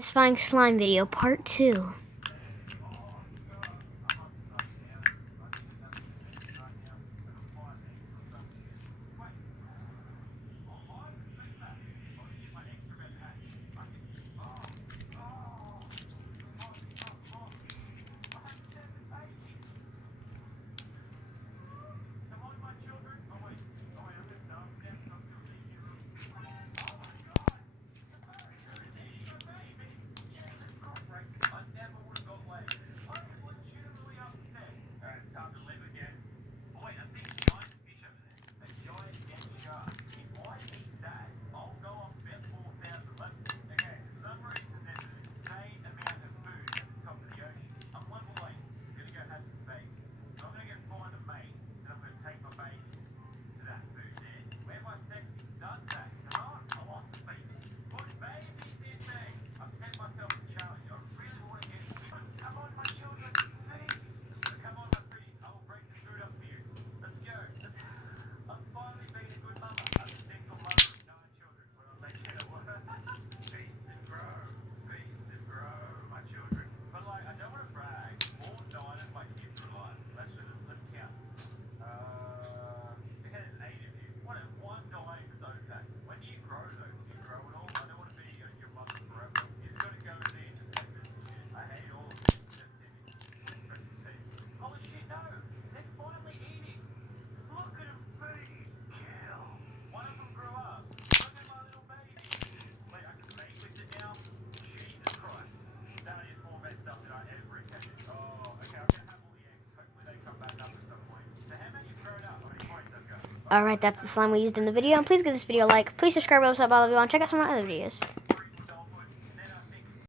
Satisfying slime video part 2. Alright, that's the slime we used in the video. And please give this video a like. Please subscribe, what's up, all of you, and check out some of my other videos.